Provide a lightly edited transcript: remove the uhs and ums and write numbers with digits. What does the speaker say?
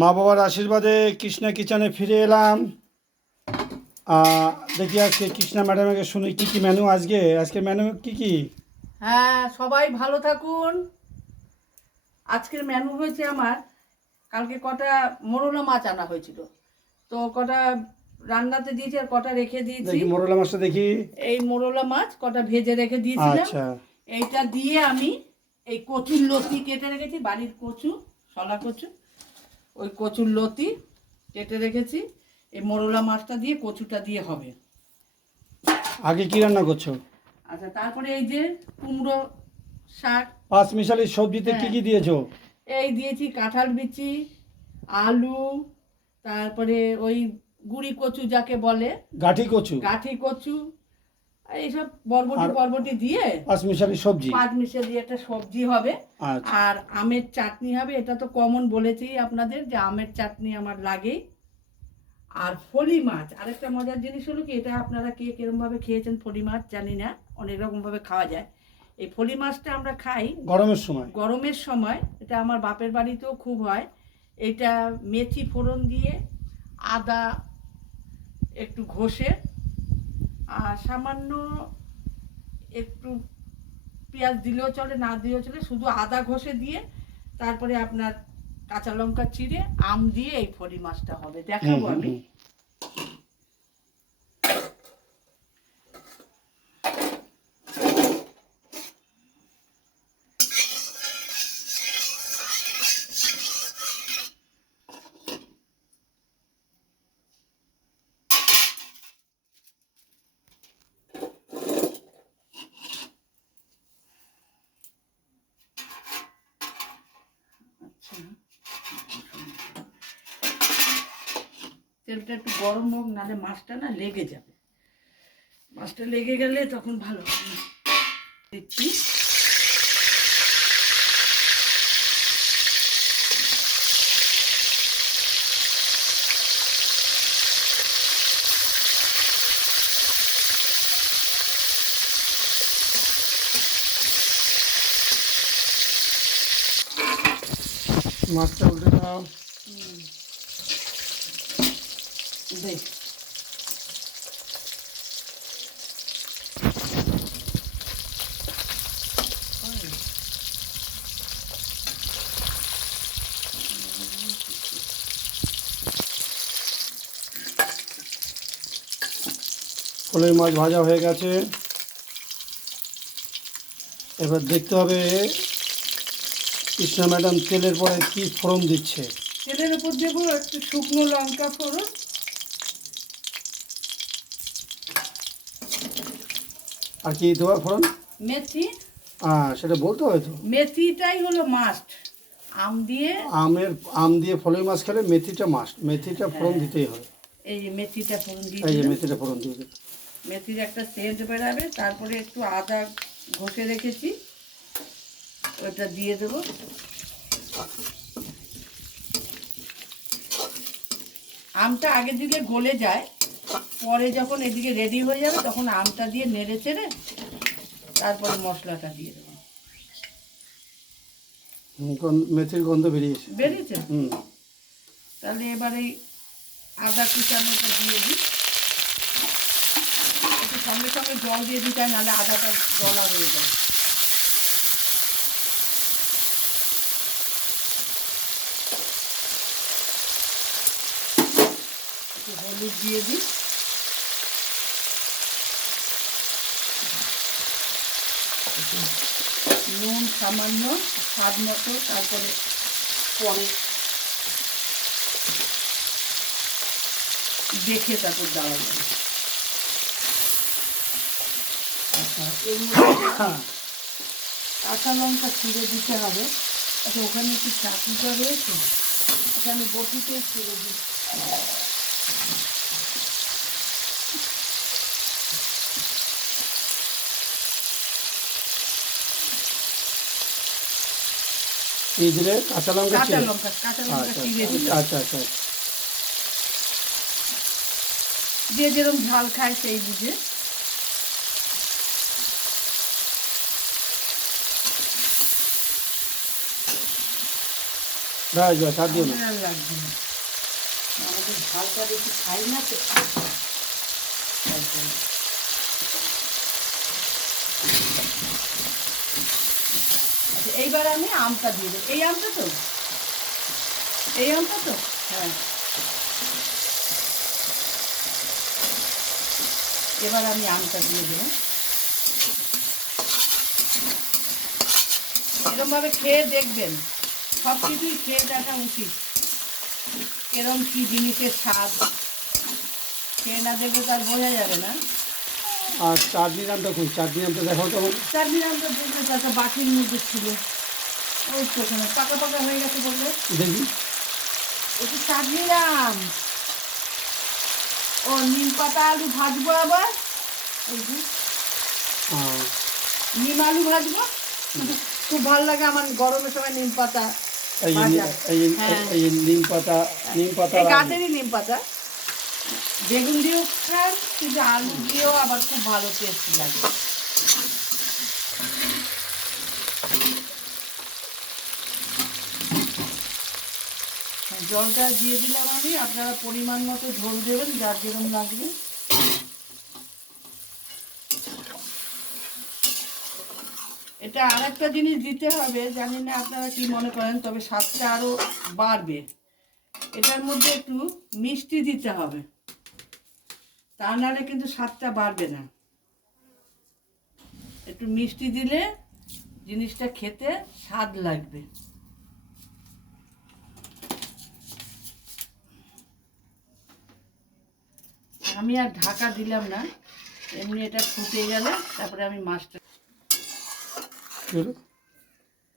মা বাবার আশীর্বাদে কৃষ্ণা কিচেনে ফিরে এলাম। দেখি আজকে কৃষ্ণা ম্যাডামকে শুনি কি কি মেনু আজকে মেনু কি কি। হ্যাঁ, সবাই ভালো থাকুন। আজকের মেনু হয়েছে আমার, কালকে কটা মোরলা মাছ আনা হয়েছিল, তো কটা রান্নাতে দিয়েছি আর কটা রেখে দিয়েছি। দেখি মোরলা মাছটা দেখি। এই মোরলা মাছ কটা ভেজে রেখে দিয়েছিলাম। আচ্ছা, এইটা দিয়ে আমি এই কচুর লতি কেটে রেখেছি, বাড়ির কচু, শলা কচু, ওই কচুর লতি কেটে রেখেছি। এই মোরলা মাছটা দিয়ে কচুটা দিয়ে হবে। আগে কি রান্না করছো? আচ্ছা, তারপরে এই যে কুমড়ো শাক। পাঁচ মিশালি সবজিতে কি হ্যাঁ, কি দিয়েছো? এই দিয়েছি কাঁঠাল বিচি, আলু, তারপরে ওই গুঁড়ি কচু যাকে বলে, গাঠি কচু গাঠি কচু, এইসব বরবটি আর বরবটি দিয়ে পাঁচ মিশালি সবজি। পাঁচ মিশে দিয়ে একটা সবজি হবে। আচ্ছা, আর আমের চাটনি হবে, এটা তো কমন বলেছি আপনাদের যে আমের চাটনি আমার লাগেই। আর ফলি মাছ, আরেকটা মজার জিনিস হলো কি, এটা আপনারা কে কিরমভাবে খেয়েছেন ফলি মাছ জানি না, অনেক রকমভাবে খাওয়া যায়। এই ফলি মাছটা আমরা খাই গরমের সময়। গরমের সময়, এটা আমার বাপের বাড়িতেও খুব হয়। এটা মেথি ফোড়ন দিয়ে, আদা একটু ঘষে, আর সামান্য একটু পেঁয়াজ দিলেও চলে, না দিলেও চলে, শুধু আদা ঘষে দিয়ে তারপরে আপনার কাঁচা লঙ্কা চিড়ে আম দিয়ে এই ফলি মাছটা হবে, হুম দেখাবো হুম আমি। হুম। আচ্ছা, তেলটা একটু গরম হোক, নাহলে মাছটা না লেগে যাবে। মাছটা লেগে গেলে তখন ভালো হবে না। দিচ্ছি মাছটা উল্টে দাও। দেখ। ফলের মাছ ভাজা হয়ে গেছে। এবার দেখতে হবে কৃষ্ণা ম্যাডাম তেলের পরে কি ফোড়ন দিচ্ছে। তেলের উপর দেবো একটু শুকনো লঙ্কা ফোড়ন, আর কি দেওয়া ফোড়ন? মেথি। সেটা বলতে হয়তো। মেথিটাই হলো মাস্ট। আম দিয়ে, আম দিয়ে ফলের মাছ খেলে মেথিটা মাস্ট, মেথিটা ফোড়ন দিতেই হয়। এই যে মেথিটা ফোড়ন দিয়ে এই যে দিলাম। মেথিটা ফোড়ন দিয়ে দিন। মেথির একটা সেন্ট বেরাবে। তারপরে একটু আদা ঘষে রেখেছি, ওটা দিয়ে দেবো। আমটা আগে দিলে গলে যায়, পরে যখন এদিকে রেডি হয়ে যাবে তখন আমটা দিয়ে নেড়ে চেড়ে তারপরে মশলাটা দিয়ে দেবো। মেথির গন্ধ বেরিয়েছে। বেরিয়েছে? হুম। তাহলে এবার এই আদা কুচানোটা দিয়ে দিই। একটু সঙ্গে সঙ্গে জল দিয়ে দিতে হয়, নাহলে আদাটা জলা হয়ে যায়। একটু হলুদ দিয়ে দিই, নুন সামান্য স্বাদ মতো, তারপরে পরে দেখে তারপর দেওয়া যাবে। আচ্ছা, এর মধ্যে কাঁচা লঙ্কা ছিঁড়ে দিতে হবে। আচ্ছা, ওখানে একটু চাটনিটা রয়েছে, আচ্ছা আমি বটিতে ছিঁড়ে দিই। এই দিলে কাঁচা লঙ্কা কাঁচা ছিঁড়ে। লঙ্কা আচ্ছা চিড়ে দিল। আচ্ছা আচ্ছা। যে যেরকম ঝাল খায় সেই বুঝে। ব্যাস ব্যাস আর দিও না। আমার আর লাগবে না, আমাদের ঝালটা বেশি খাই না তো তাই জন্য। আচ্ছা, এইবার আমি আমটা দিয়ে দেবো। এই আমটা তো, এই আমটা তো, হ্যাঁ। এবার আমি আমটা দিয়ে দেবো। এরকমভাবে খেয়ে দেখবেন, সব কিছুই খেয়ে দেখা উচিত, এরকম কি জিনিসের স্বাদ। খেয়ে না দেখলে তার বোঝা যাবে না। আর চাটনির নামটা খুব, চাটনির নামটা দেখাও তো আমার। চাটনি আমটা দেখলে তো একটা বাটির মধ্যে ছিল, ওই তো ওখানে পাকা পাকা হয়ে গেছে বললে। দেখি। একটু চাটনির আম। ও নিম পাতা আলু ভাজবো আবার, ওই যে নিম আলু ভাজবো। খুব ভালো লাগে আমার গরমের সময় নিম পাতা এই যে ভাজা। এই যে হ্যাঁ, এই যে নিম পাতা, নিম পাতা এই গাছেরই নিম পাতা। বেগুন দিয়েও খান, কিন্তু আলু দিয়েও আবার খুব ভালো টেস্ট লাগে। জলটা দিয়ে দিলাম আমি, আপনারা পরিমাণ মতো ঝোল দেবেন যার যেরকম লাগবে। এটা আরেকটা জিনিস দিতে হবে, জানি না আপনারা কি মনে করেন, তবে স্বাদটা আরও বাড়বে। এটার মধ্যে একটু মিষ্টি দিতে হবে, তা নাহলে কিন্তু স্বাদটা বাড়বে না। একটু মিষ্টি দিলে জিনিসটা খেতে স্বাদ লাগবে। আমি আর ঢাকা দিলাম না, এমনি এটা ফুটে গেলে তারপরে আমি মাছটা কি হলো?